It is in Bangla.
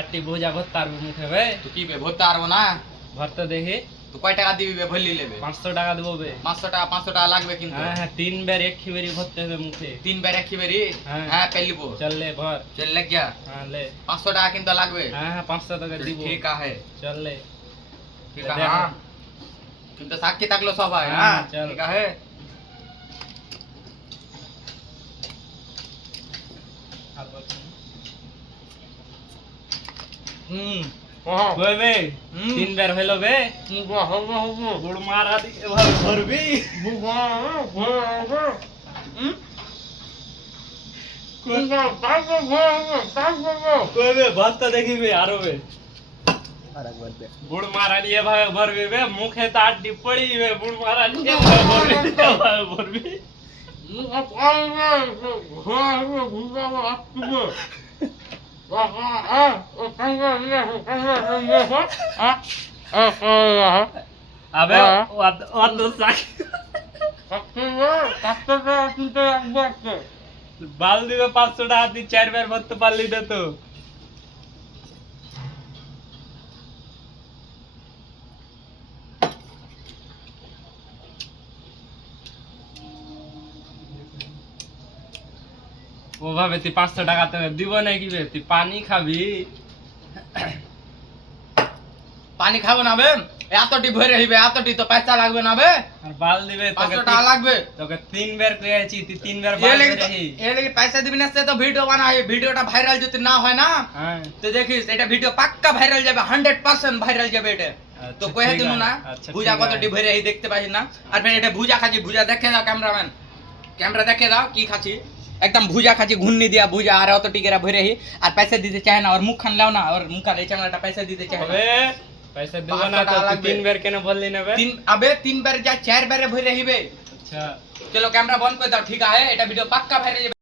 একটি ভুজা ভর্তা আর মুখে বে তো কি বে ভরতে পারবো না? ভর্তা দেখি তো কয় টাকা দিবি বে ভরলি লেবে? 500 টাকা দেবো বে। 500 টাকা লাগবে কিন্তু। হ্যাঁ হ্যাঁ 3 বার এক খিবেরি ভরতে হবে মুখে। 3 বার একই বেরি? হ্যাঁ। হ্যাঁ পেলিবো। চল ले भर। চল লেগ যা। हाँ ले। 500 টাকা কিন্তু লাগবে। हाँ हाँ 500 টাকা দিব। ঠিক আছে। চল ले। ঠিক আছে হ্যাঁ। কিন্তু সাক্ষী থাকলো সবাই হ্যাঁ, হ্যাঁ চল। ঠিক আছে। ওই বে হুম। 3 বার হলো বে। গুড় মারা দি এভাবে ভরবি। কই বে ভর্তা দেখিবে আরো বে। বুড় মারা নিয়ে ভাবে ভরবি বে মুখে তো আড্ডি পড়ি বে বুড় মারা নিয়ে ভাবে ভরবি। আবে ও তো সাকি বাল দিবে 500 টাকা দি 4 বার ভরতে পারলি না তো। ওভাবে তুই 500 টাকা তো দিব নাকি বে তুই পানি খাবি। পানি খাবো না বে? এতটি ভরে হইবে এতটি তো পয়সা লাগবে না বে? আর বাল দিবে তোকে 500 টাকা লাগবে। তোকে 3 বার কইছি তুই 3 বার বাল দিবি। এ লাগি পয়সা দিবি না সে তো ভিডিও বানাই ভিডিওটা ভাইরাল যদি না হয় না হ্যাঁ তো দেখিস এটা ভিডিও পাক্কা ভাইরাল যাবে 100% ভাইরাল যাবে এটা। তো আচ্ছা, কইয়া ঠিক দিনু আছে, না আচ্ছা, ভুজা ঠিক কতটি আছে। ভরে এই দেখতে পাইস না। আর ফের এটা ভুজা খাচ্ছি ভুজা দেখে দাও ক্যামেরাম্যান ক্যামেরা দেখে দাও কি খাচ্ছি একদম ভুজা খাচ্ছি ঘুন্নি দিয়া ভুজা আর অত টিকেরা ভরে আর পয়সা দিতে চায় না আর মুখ খান লাও না আর মুখ আর এই চ্যানেলটা পয়সা দিতে চায় না। হবে পয়সা দিব 500 না তো টাকা তুই লাগবে। 3 বার কেন বললি না বে। তিন আবে 3 বার যা 4 বারে ভরে হইবে। আচ্ছা চলো ক্যামেরা বন্ধ করে দাও ঠিক আছে এটা ভিডিও পাক্কা ভাইরাল